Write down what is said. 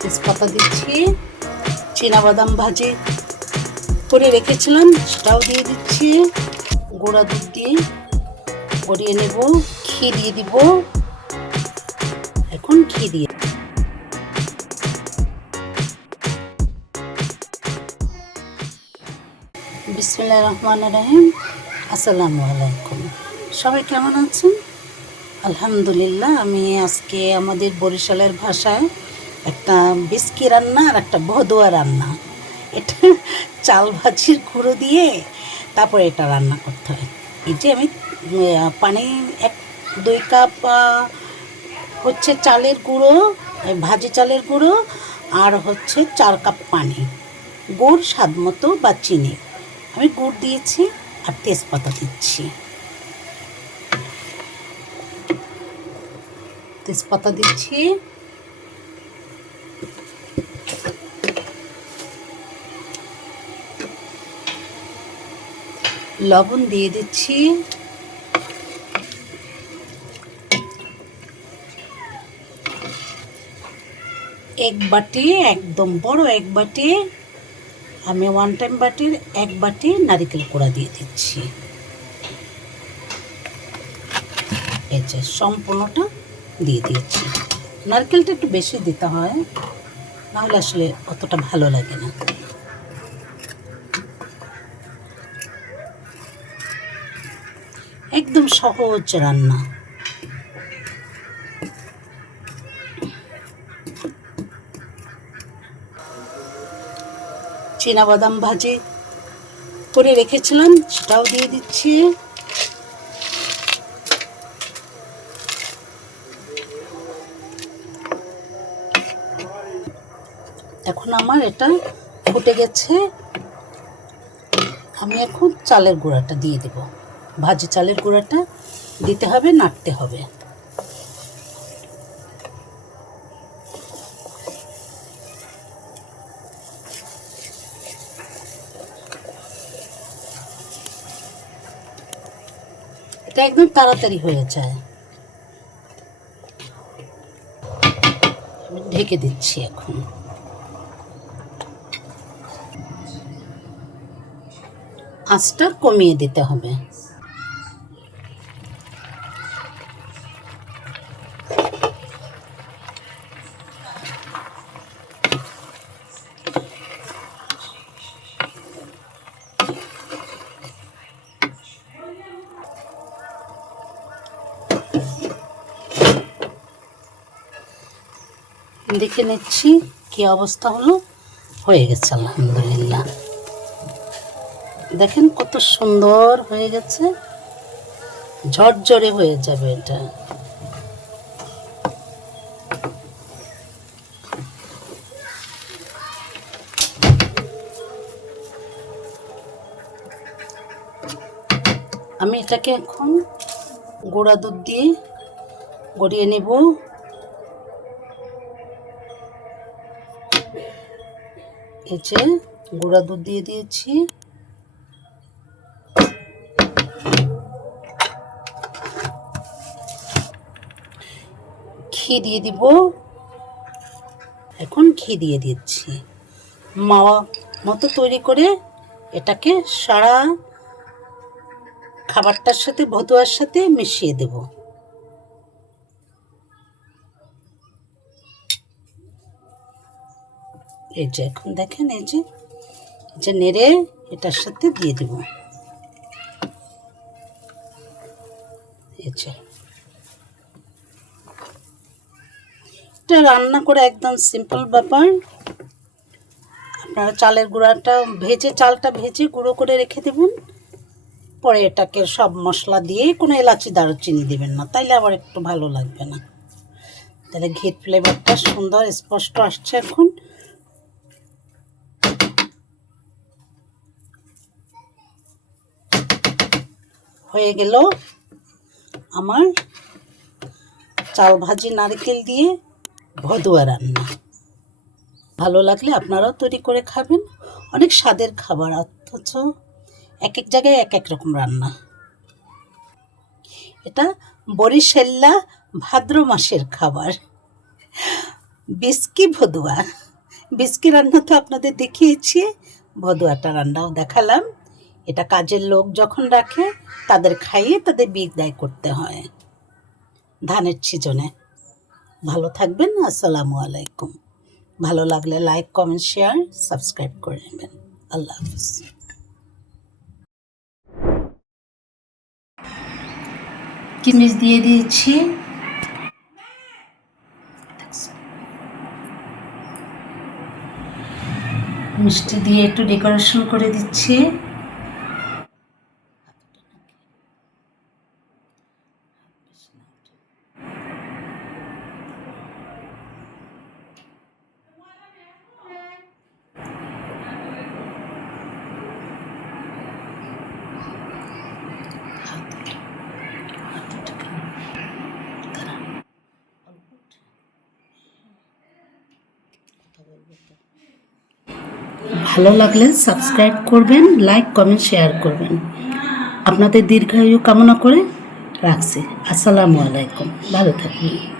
তেজপাতা দিচ্ছি বাদাম ভাজি করে রেখেছিলাম, সেটাও দিয়ে দিচ্ছি। গোড়া দুধ দিয়ে গড়িয়ে নেব, ঘি দিয়ে দিব। এখন ঘি দিয়ে বিসমুল্লাহ রহমান রহিম। আসসালামু আলাইকুম। সবাই কেমন আছেন? আলহামদুলিল্লাহ, আমি আজকে আমাদের বরিশালের ভাষায় একটা বিস্কি রান্না আর একটা ভদুয়া রান্না। এটা চাল ভাজির গুঁড়ো দিয়ে তারপরে এটা রান্না করতে হয়। এই যে আমি পানি এক, দুই কাপ হচ্ছে চালের গুঁড়ো ভাজি চালের গুঁড়ো আর হচ্ছে চার কাপ পানি। গুড় স্বাদ মতো বা চিনি। আমি গুড় দিয়েছি আর তেজপাতা দিচ্ছি। তেজপাতা দিচ্ছি। লবণ দিয়ে দিচ্ছি। এক বাটি, একদম বড় এক বাটি, আমি ওয়ান টাইম বাটির এক বাটি নারিকেল কোড়া দিয়ে দিচ্ছি। এই সম্পূর্ণটা দিয়ে দিয়েছি। নারকেলটা একটু বেশি দিতে হয়, নাহলে আসলে অতটা ভালো লাগে না। সহজ রান্না। বাদাম ভাজি করে রেখেছিলাম, সেটাও দিয়ে দিচ্ছি। এখন আমার এটা ফুটে গেছে। আমি এখন চালের গুঁড়াটা দিয়ে দেব। ভাজি চালের গুঁড়াটা দিতে হবে, নাড়তে হবে। এটা একদম তাড়াতাড়ি হয়ে যায়। আমি ঢেকে দিচ্ছি এখন। আঁচটা কমিয়ে দিতে হবে। দেখে নিচ্ছি কি অবস্থা হলো। হয়ে গেছে, আলহামদুলিল্লাহ। দেখেন কত সুন্দর হয়ে গেছে। ঝরঝরে হয়ে যাবে এটা। আমি এটাকে এখন গোড়া দুধ দিয়ে গড়িয়ে নেব। যে গুঁড়া দুধ দিয়ে দিয়েছি। ঘি দিয়ে দিব। এখন ঘি দিয়ে দিচ্ছি। মাওয়া মতো তৈরি করে এটাকে সারা খাবারটার সাথে, ভতুয়ার সাথে মিশিয়ে দেব। এই যে এখন দেখেন এই যে যে নেড়ে এটার সাথে দিয়ে দেব। এটা রান্না করে একদম সিম্পল ব্যাপার। আপনারা চালের গুঁড়াটা ভেজে, চালটা ভেজে গুঁড়ো করে রেখে দেবেন। পরে এটাকে সব মশলা দিয়ে কোনো এলাচি, দারুচিনি দেবেন না। তাইলে আবার একটু ভালো লাগবে না। তাহলে ঘির ফ্লেভারটা সুন্দর স্পষ্ট আসছে এখন। হয়ে গেল আমার চাল ভাজি নারকেল দিয়ে ভদুয়া রান্না। ভালো লাগলে আপনারাও তৈরি করে খাবেন। অনেক স্বাদের খাবার, অথচ এক এক জায়গায় এক এক রকম রান্না। এটা বরিশাল্লা ভাদ্র মাসের খাবার। বিস্কি ভদুয়া। বিস্কি রান্না তো আপনাদের দেখিয়েছি। ভদুয়াটা রান্নাও দেখালাম। এটা কাজের লোক যখন রাখে, তাদের খাইয়ে তাদের বিদায় করতে হয়। ধানের সিজনে ভালো থাকবেন, আসসালামু আলাইকুম। ভালো লাগলে লাইক, কমেন্ট, শেয়ার, সাবস্ক্রাইব করে নেবেন। আল্লাহ হাফিজ। কিশমিশ দিয়ে দিয়েছি। মিষ্টি দিয়ে একটু ডেকোরেশন করে দিচ্ছি। ভালো লাগলে সাবস্ক্রাইব করবেন লাইক কমেন্ট শেয়ার করবেন। আপনাদের দীর্ঘায়ু কামনা করে রাখছি। আসসালামু আলাইকুম। ভালো থাকবেন।